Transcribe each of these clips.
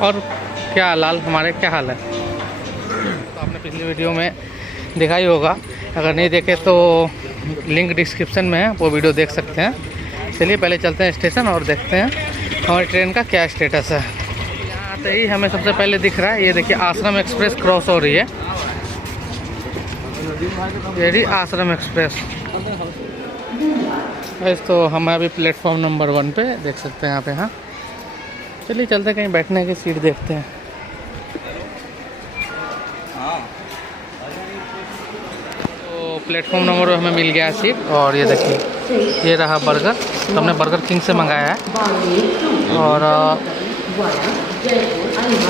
और क्या लाल हमारे क्या हाल है। तो आपने पिछली वीडियो में देखा ही होगा, अगर नहीं देखे तो लिंक डिस्क्रिप्शन में है, वो वीडियो देख सकते हैं। चलिए पहले चलते हैं स्टेशन और देखते हैं हमारी ट्रेन का क्या स्टेटस है। यहाँ आते ही हमें सबसे पहले दिख रहा है, ये देखिए आश्रम एक्सप्रेस क्रॉस हो रही है। ये रही आश्रम एक्सप्रेस। बस तो हम अभी प्लेटफॉर्म नंबर 1 पे देख सकते हैं यहाँ पे। हाँ चलिए चलते हैं, कहीं बैठने की सीट देखते हैं। तो प्लेटफॉर्म नंबर 1 हमें मिल गया है सीट, और ये देखिए ये रहा बर्गर। तो हमने बर्गर किंग से मंगाया है और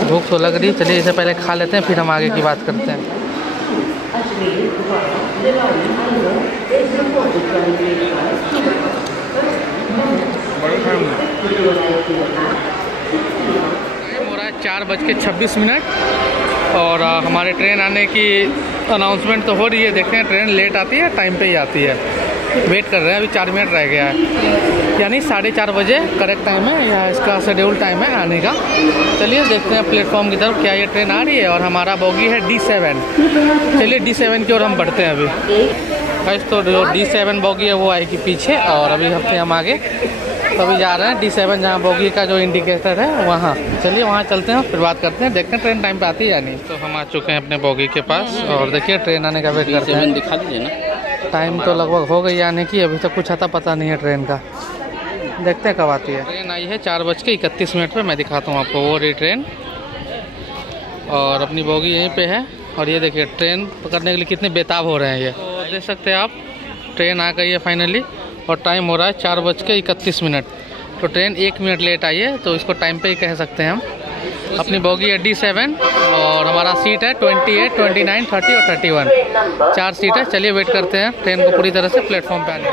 भूख तो लग रही। चलिए इसे पहले खा लेते हैं, फिर हम आगे की बात करते हैं। टाइम हो रहा है 4:26 और हमारे ट्रेन आने की अनाउंसमेंट तो हो रही है। देखते हैं ट्रेन लेट आती है टाइम पे ही आती है। वेट कर रहे हैं, अभी 4 मिनट रह गया है, यानी 4:30 बजे करेक्ट टाइम है, या इसका शेड्यूल टाइम है आने का। चलिए देखते हैं प्लेटफॉर्म की तरफ, क्या ये ट्रेन आ रही है। और हमारा बोगी है D7। चलिए D7 की ओर हम बढ़ते हैं अभी। तो जो D7 बोगी है वो आएगी पीछे, और अभी हफ्ते हम आगे तो अभी जा रहे हैं D7 जहाँ बोगी का जो इंडिकेटर है वहाँ। चलिए वहाँ चलते हैं, फिर बात करते हैं, देखते हैं ट्रेन टाइम पे आती है या नहीं। तो हम आ चुके हैं अपने बोगी के पास, और देखिए ट्रेन आने का वेट करते हैं। दिखा दीजिए ना, टाइम तो लगभग हो गई आने की, अभी तक कुछ आता पता नहीं है ट्रेन का। देखते हैं कब आती है। ट्रेन आई है 4:31 पे। मैं दिखाता हूँ आपको वो रही ट्रेन, और अपनी बोगी यहीं पे है। और ये देखिए ट्रेन पकड़ने के लिए कितने बेताब हो रहे हैं ये। तो देख सकते हैं आप, ट्रेन आ गई है फाइनली, और टाइम हो रहा है 4:31। तो ट्रेन 1 मिनट लेट आई है, तो इसको टाइम पे ही कह सकते हैं हम। अपनी बोगी है D7, और हमारा सीट है 28, 29, 30 और 31। 4 सीट है। चलिए वेट करते हैं ट्रेन को पूरी तरह से प्लेटफॉर्म पे आने का।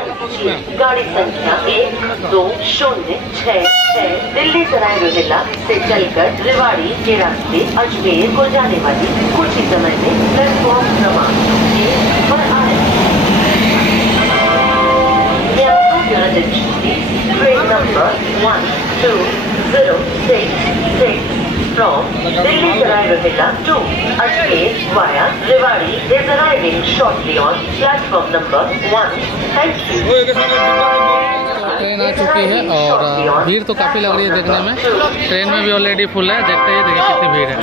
गाड़ी संख्या 1206 दिल्ली सराय रोहिल्ला से चलकर रेवाड़ी के रास्ते अजमेर को जाने वाली कुछ ही समय में प्लेटफॉर्म क्रमांक 1 पर आएगी। Train number 1206 from Delhi Sarai Rohilla to Ajmer via Rewari is arriving shortly on platform number 1. Thank you. Train आ चुकी है, और भीड़ तो काफ़ी लग रही है देखने में। ट्रेन में भी ऑलरेडी फुल है, देखते हैं देखिए कितनी भीड़ है।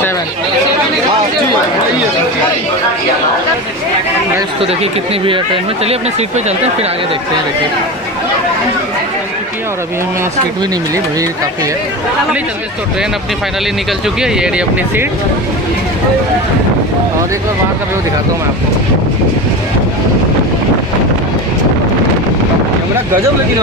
7 तो देखिए कितनी भीड़ है ट्रेन में। चलिए अपनी सीट पे चलते हैं, फिर आगे देखते हैं। देखिए और अभी हमें सीट भी नहीं मिली, भीड़ काफ़ी है। चलिए चलते। तो ट्रेन अपनी फाइनली निकल चुकी है, ये रही अपनी सीट। और एक बार बाहर का व्यू दिखाता हूँ मैं आपको। कैमरा गजब लगी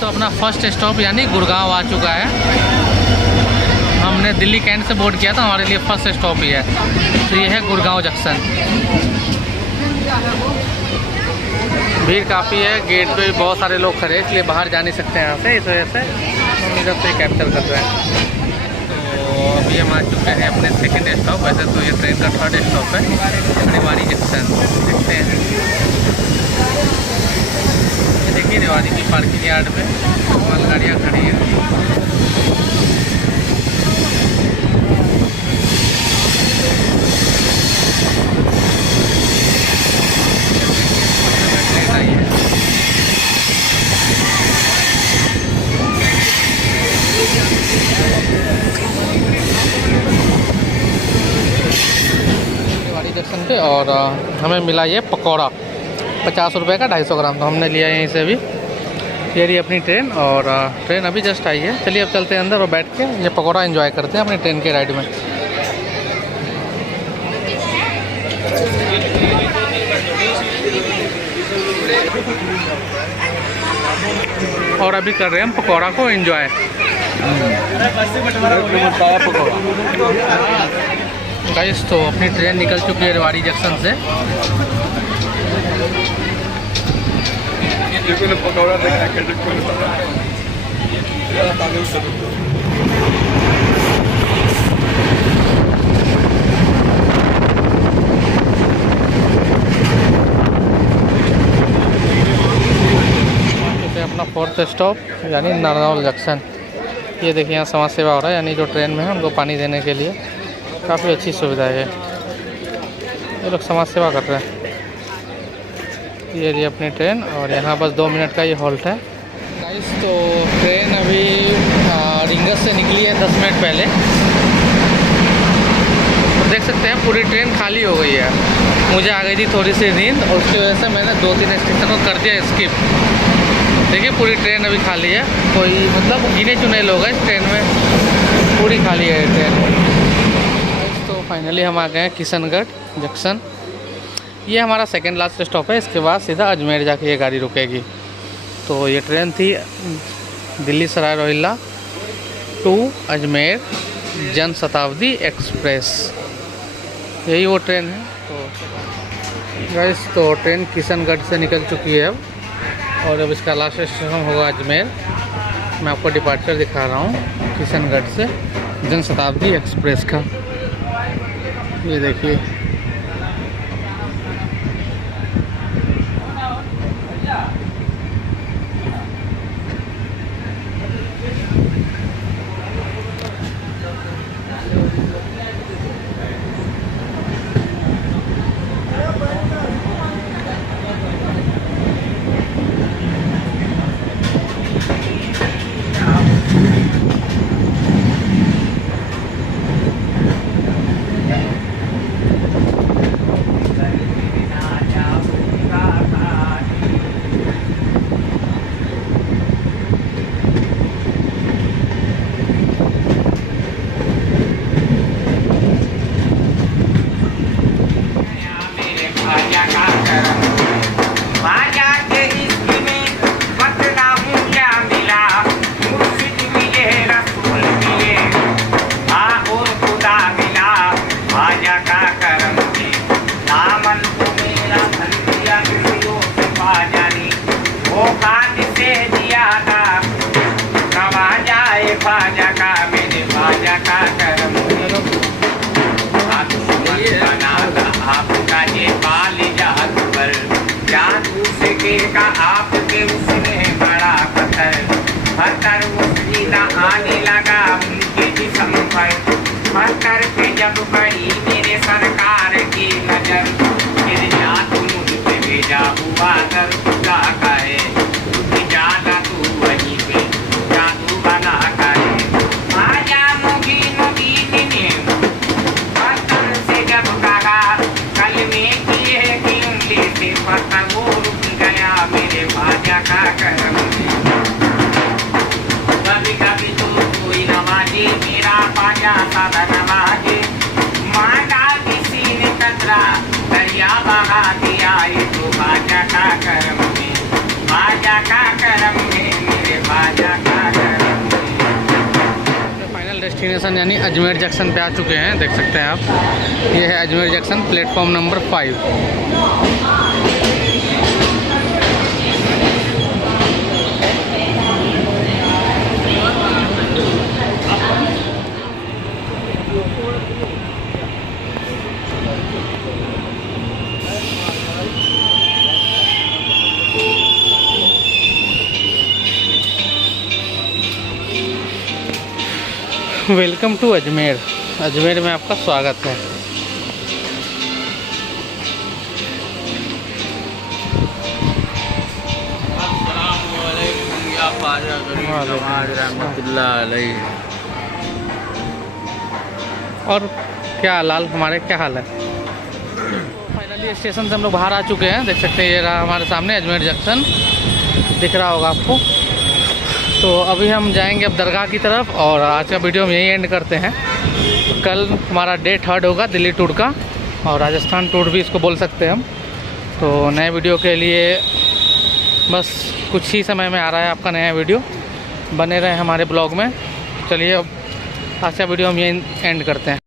तो अपना फर्स्ट स्टॉप यानी गुड़गांव आ चुका है। हमने दिल्ली कैंट से बोर्ड किया था, हमारे लिए फर्स्ट स्टॉप ही है। तो ये है गुड़गांव जंक्शन। भीड़ काफ़ी है, गेट पे भी बहुत सारे लोग खड़े हैं, इसलिए बाहर जा नहीं सकते हैं यहाँ से। इस वजह से हम इधर से कैप्चर कर रहे हैं। तो अभी हम आ चुके हैं अपने सेकंड स्टॉप। वैसे तो ये ट्रेन का 3rd स्टॉप है, रेवाड़ी जंक्शन। देखते हैं, देखिए रेवाड़ी की पार्किंग यार्ड में मालगाड़ियाँ खड़ी हैं। रेवाड़ी जंक्शन पे, और हमें मिला ये पकौड़ा 50 रुपये का 250 ग्राम। तो हमने लिया यहीं से भी। ये रही अपनी ट्रेन, और ट्रेन अभी जस्ट आई है। चलिए अब चलते हैं अंदर और बैठ के ये पकौड़ा एंजॉय करते हैं अपनी ट्रेन के राइड में। और अभी कर रहे हैं हम पकौड़ा को एंजॉय। गाइस तो अपनी ट्रेन निकल चुकी है रेवाड़ी जंक्शन से। पकौड़ा देखा के अपना 4th स्टॉप यानी नारनौल जंक्शन। ये देखिए यहाँ समाज सेवा हो रहा है, यानी जो ट्रेन में है उनको पानी देने के लिए काफ़ी अच्छी सुविधा है। ये लोग समाज सेवा कर रहे हैं। ये रही अपनी ट्रेन और यहाँ बस 2 मिनट का ये हॉल्ट है। गाइस तो ट्रेन अभी रिंगस से निकली है 10 मिनट पहले। तो देख सकते हैं पूरी ट्रेन खाली हो गई है। मुझे आ गई थी थोड़ी सी नींद और उसकी वजह से मैंने 2-3 स्टेशन को कर दिया स्किप। देखिए पूरी ट्रेन अभी खाली है, कोई मतलब गिने चुने लोग हैं इस ट्रेन में, पूरी खाली है ट्रेन। तो फाइनली हम आ गए हैं किशनगढ़ जंक्शन। ये हमारा सेकंड लास्ट स्टॉप है, इसके बाद सीधा अजमेर जाके ये गाड़ी रुकेगी। तो ये ट्रेन थी दिल्ली सराय रोहिल्ला टू अजमेर जन शताब्दी एक्सप्रेस, यही वो ट्रेन है। तो गाइस तो ट्रेन किशनगढ़ से निकल चुकी है अब, और अब इसका लास्ट स्टेशन होगा अजमेर। मैं आपको डिपार्चर दिखा रहा हूँ किशनगढ़ से जन शताब्दी एक्सप्रेस का। ये देखिए बाजा का मेरे बाजा का करम बनाना आपका ये पाल जात पर जादू से का आपके उसने बड़ा पत्थर उसकी ना आने लगा उनके जिस्म पर पत्थर पे जब पड़ी मेरे सरकार की नजर फिर जादू मुझ पे भेजा हुआ दर खुदा का है ज्यादा तू वहीं पे जादू बना कर आजा मुगी मुगी ने पत्थर से जब कहा कल में किए कि उंगली से पत्थर वो रुक गया मेरे बाजा का करम। कभी कभी तो कोई नवाजे मेरा बाजा सादा नवाजे मांगा किसी ने कतरा दरिया बहा दिया तो बाजा का करम में बाजा का करम में मेरे बाजा का करम। फाइनल डेस्टिनेशन यानी अजमेर जंक्शन पे आ चुके हैं, देख सकते हैं आप। ये है Ajmer junction, platform number 5। Welcome to Ajmer. Ajmer में आपका स्वागत है। और क्या लाल हमारे क्या हाल है। फाइनली स्टेशन से हम लोग बाहर आ चुके हैं, देख सकते हैं ये रहा हमारे सामने अजमेर जंक्शन, दिख रहा होगा आपको। तो अभी हम जाएंगे अब दरगाह की तरफ, और आज का वीडियो हम यही एंड करते हैं। कल हमारा डे 3 होगा दिल्ली टूर का, और राजस्थान टूर भी इसको बोल सकते हैं हम। तो नए वीडियो के लिए बस कुछ ही समय में आ रहा है आपका नया वीडियो, बने रहे हमारे ब्लॉग में। चलिए अब आज का वीडियो हम यही एंड करते हैं।